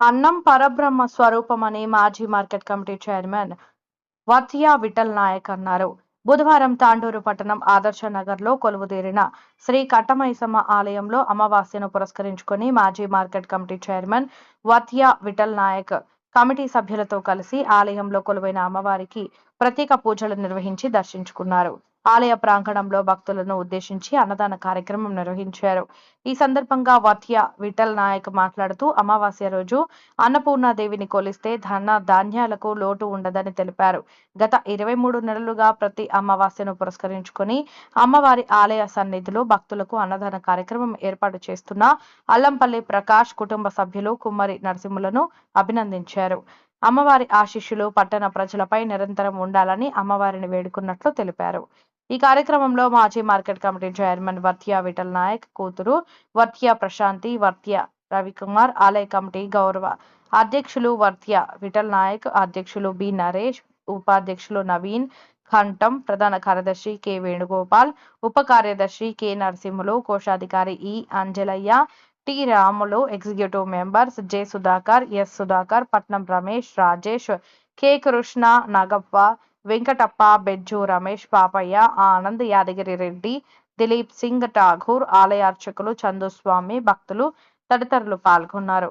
అన్నం పరబ్రహ్మ స్వరూపమని మాజీ market committee chairman Vatiya Vithal Nayak అన్నారు. బుధవారం తాండూరు పట్టణం ఆదర్శ నగర్లో కొలువుదీరిన శ్రీ కట్టమైసమ్మ ఆలయంలో అమావాస్యను పురస్కరించుకొని మాజీ market committee chairman Vatiya Vithal Nayak committee సభ్యులతో కలిసి ఆలయంలో కొలువైన అమ్మవారికి ప్రత్యేక పూజలు నిర్వహించి దర్శించుకున్నారు. ఆలయ ప్రాంగణంలో భక్తులను ఉద్దేశించి అన్నదాన కార్యక్రమం నిర్వహించారు. ఈ సందర్భంగా వత్య విఠల్ నాయక్ మాట్లాడుతూ అమావాస్య రోజు అన్నపూర్ణాదేవిని కొలిస్తే ధన ధాన్యాలకు లోటు ఉండదని తెలిపారు. గత ఇరవై మూడు నెలలుగా ప్రతి అమావాస్యను పురస్కరించుకొని అమ్మవారి ఆలయ సన్నిధిలో భక్తులకు అన్నదాన కార్యక్రమం ఏర్పాటు చేస్తున్న అల్లంపల్లి ప్రకాష్ కుటుంబ సభ్యులు కుమ్మరి నరసింహులను అభినందించారు. అమ్మవారి ఆశీస్సులు పట్టణ ప్రజలపై నిరంతరం ఉండాలని అమ్మవారిని వేడుకున్నట్లు తెలిపారు. ఈ కార్యక్రమంలో మాజీ market committee chairman Vartiya Vithal Nayak కూతురు వర్త్యా ప్రశాంతి వర్తియా రవికుమార్ ఆలయ కమిటీ గౌరవ అధ్యక్షులు వర్త్యా విఠల్ నాయక్ అధ్యక్షులు బి నరేష్ ఉపాధ్యక్షులు నవీన్ ఖంటం ప్రధాన కార్యదర్శి కె వేణుగోపాల్ ఉప కార్యదర్శి కె నరసింహులు కోశాధికారి E Anjalayya T Ramulu executive members J Sudhakar S Sudhakar Patnam Ramesh Rajesh K Krishna Nagappa Venkatappa Bejju Ramesh Papayya Anand Yadagiri Reddy Dilip Singh Thakur ఆలయ అర్చకులు చందుస్వామి భక్తులు తదితరులు పాల్గొన్నారు.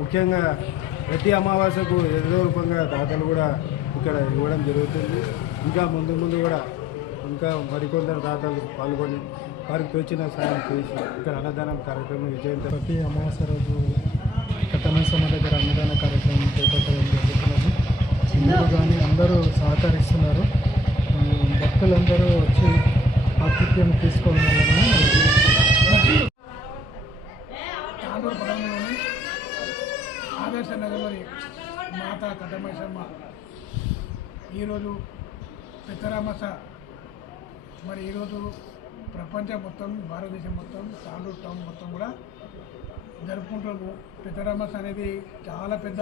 ముఖ్యంగా ప్రతి అమావాస్యకు ఏదో రూపంగా దాతలు కూడా ఇక్కడ ఇవ్వడం జరుగుతుంది. ఇంకా ముందు ముందు కూడా ఇంకా మరికొందరు దాతలు పాల్గొని వారికి తోచిన సాయం చేసి ఇక్కడ అన్నదానం కార్యక్రమం విజయంతో ప్రతి అమావాస్య రోజు కట్టమైసమ్మ దగ్గర అన్నదాన కార్యక్రమం చేపట్టడం జరుగుతున్నది. ఇందులో కానీ అందరూ సహకరిస్తున్నారు. భక్తులందరూ వచ్చి ఆతిథ్యం తీసుకోవడం ఆదర్శ నగర్లోని మాత కట్టమైసమ్మ ఈరోజు పెద్దరామస మరి ఈరోజు ప్రపంచం మొత్తం భారతదేశం మొత్తం తాండూ టౌన్ మొత్తం కూడా జరుపుకుంటాము పెద్దరామస అనేది చాలా పెద్ద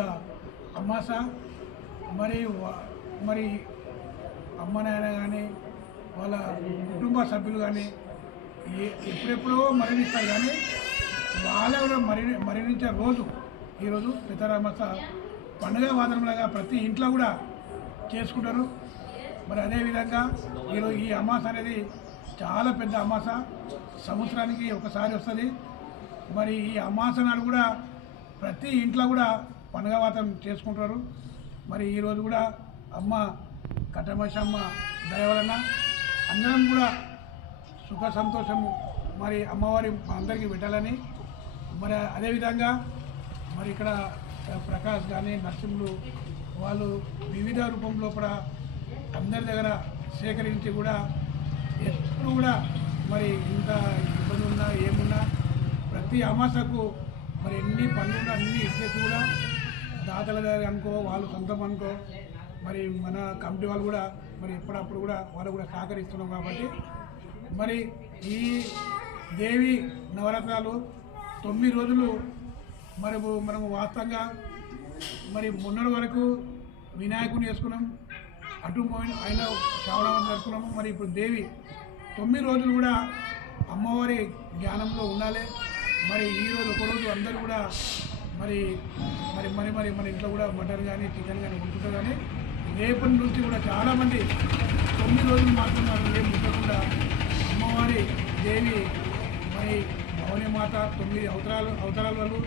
అమాస. మరి మరి అమ్మ నాయన కానీ వాళ్ళ కుటుంబ సభ్యులు కానీ ఏ ఎప్పుడెప్పుడో మరణిస్తారు కానీ వాళ్ళ కూడా మరణి మరణించే రోజు ఈరోజు పితరామస పండుగ వాదనలాగా ప్రతి ఇంట్లో కూడా చేసుకుంటారు. మరి అదేవిధంగా ఈరోజు ఈ అమాస అనేది చాలా పెద్ద అమాస. సంవత్సరానికి ఒకసారి వస్తుంది. మరి ఈ అమాస నాడు కూడా ప్రతి ఇంట్లో కూడా పండుగ వాతం చేసుకుంటారు. మరి ఈరోజు కూడా అమ్మ కట్టమశమ్మ అమ్మ వలన అందరం కూడా సుఖ సంతోషము మరి అమ్మవారి అందరికీ పెట్టాలని. మరి అదేవిధంగా మరి ఇక్కడ ప్రకాష్ కానీ నర్సింహులు వాళ్ళు వివిధ రూపంలో కూడా అందరి దగ్గర సేకరించి కూడా ఎప్పుడు కూడా మరి ఇంత ఇబ్బంది ఉన్నా ఏమున్నా ప్రతి అమాసకు మరి ఎన్ని పనులు అన్ని ఇచ్చేసి కూడా దాతల దగ్గర అనుకో వాళ్ళు సొంతం అనుకో మరి మన కమిటీ వాళ్ళు కూడా మరి ఎప్పుడప్పుడు కూడా వాళ్ళు కూడా సహకరిస్తున్నాం కాబట్టి మరి ఈ దేవి నవరత్నాలు తొమ్మిది రోజులు మరి మనము వాస్తవంగా మరి మొన్నటి వరకు వినాయకుని వేసుకున్నాం. అటు పోయిన ఆయన శ్రావణం జరుపుకున్నాము. మరి ఇప్పుడు దేవి తొమ్మిది రోజులు కూడా అమ్మవారి జ్ఞానంలో ఉండాలి. మరి ఈ రోజు ఒకరోజు అందరూ కూడా మరి మరి మరి మరి మన ఇంట్లో కూడా మటన్ కానీ చికెన్ కానీ వండుకుంటారు కానీ రేపటి నుంచి కూడా చాలామంది తొమ్మిది రోజులు మాత్రం మనం ఏం ముట్టకుండా అమ్మవారి దేవి మరి భవని మాత తొమ్మిది అవతారాలు అవతారాల వాళ్ళు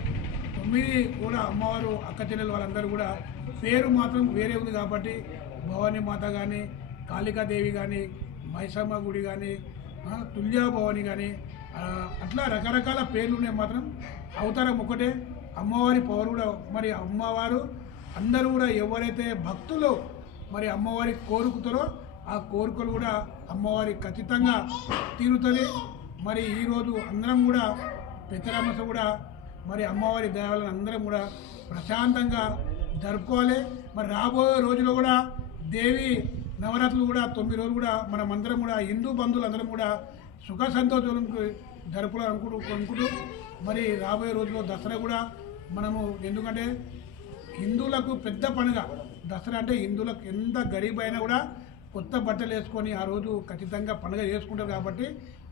తొమ్మిది కూడా అమ్మవారు అక్క చెల్లెలు వాళ్ళందరూ కూడా పేరు మాత్రం వేరే ఉంది కాబట్టి భవానీ మాత కానీ కాళికాదేవి కానీ మైసమ్మ గుడి కానీ తుల్యాభవాని కానీ అట్లా రకరకాల పేర్లు ఉన్నాయి మాత్రం. అవతారం ఒకటే అమ్మవారి పవర్ కూడా మరి అమ్మవారు అందరూ కూడా ఎవరైతే భక్తులు మరి అమ్మవారి కోరుకుతారో ఆ కోరికలు కూడా అమ్మవారి ఖచ్చితంగా తీరుతుంది. మరి ఈరోజు అందరం కూడా పెద్దరామస కూడా మరి అమ్మవారి దయాలను అందరం కూడా ప్రశాంతంగా జరుపుకోవాలి. మరి రాబోయే రోజుల్లో కూడా దేవి నవరాత్రులు కూడా తొమ్మిది రోజులు కూడా మనం అందరం కూడా హిందూ బంధువులు అందరం కూడా సుఖ సంతోషాలకు జరుపుకోవాలి అనుకుంటూ అనుకుంటూ మరి రాబోయే రోజుల్లో దసరా కూడా మనము ఎందుకంటే హిందువులకు పెద్ద పండుగ. దసరా అంటే హిందువులకు ఎంత గరీబ్ అయినా కూడా కొత్త బట్టలు వేసుకొని ఆ రోజు ఖచ్చితంగా పండుగ చేసుకుంటారు కాబట్టి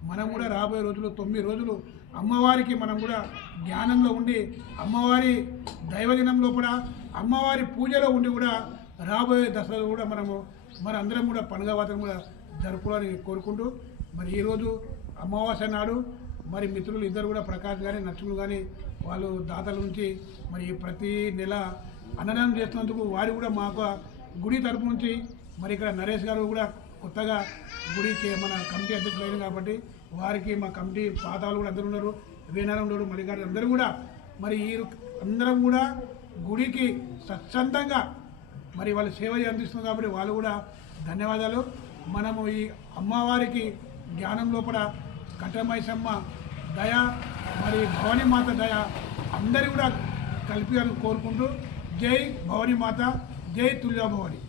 మనం కూడా రాబోయే రోజులు తొమ్మిది రోజులు అమ్మవారికి మనం కూడా జ్ఞానంలో ఉండి అమ్మవారి దైవదినంలో కూడా అమ్మవారి పూజలో ఉండి కూడా రాబోయే దసరా కూడా మనము మన అందరం కూడా పండుగ వాతావరణం కూడా జరుపుకోవాలని కోరుకుంటూ మరి ఈరోజు అమావాస్య నాడు మరి మిత్రులు ఇద్దరు కూడా ప్రకాష్ కానీ నచ్చులు కానీ వాళ్ళు దాతల నుంచి మరి ప్రతి నెల అన్నదానం చేస్తున్నందుకు వారు కూడా మాకు గుడి తరపు నుంచి మరి ఇక్కడ నరేష్ గారు కూడా కొత్తగా గుడికి మన కమిటీ అధ్యక్షులు అయిన కాబట్టి వారికి మా కమిటీ పాతాలు కూడా అందరూ ఉన్నారు. వేనారాయణ మల్లికార్జున అందరూ కూడా మరి ఈ అందరం కూడా గుడికి స్వచ్ఛందంగా మరి వాళ్ళు సేవ అందిస్తున్నారు కాబట్టి వాళ్ళు కూడా ధన్యవాదాలు. మనము ఈ అమ్మవారికి జ్ఞానం లోపల కట్టమైసమ్మ దయ మరి భవానీ మాత దయ అందరి కూడా కలిపి అని కోరుకుంటూ జై భవానీ మాత జై తుల్యాభవాని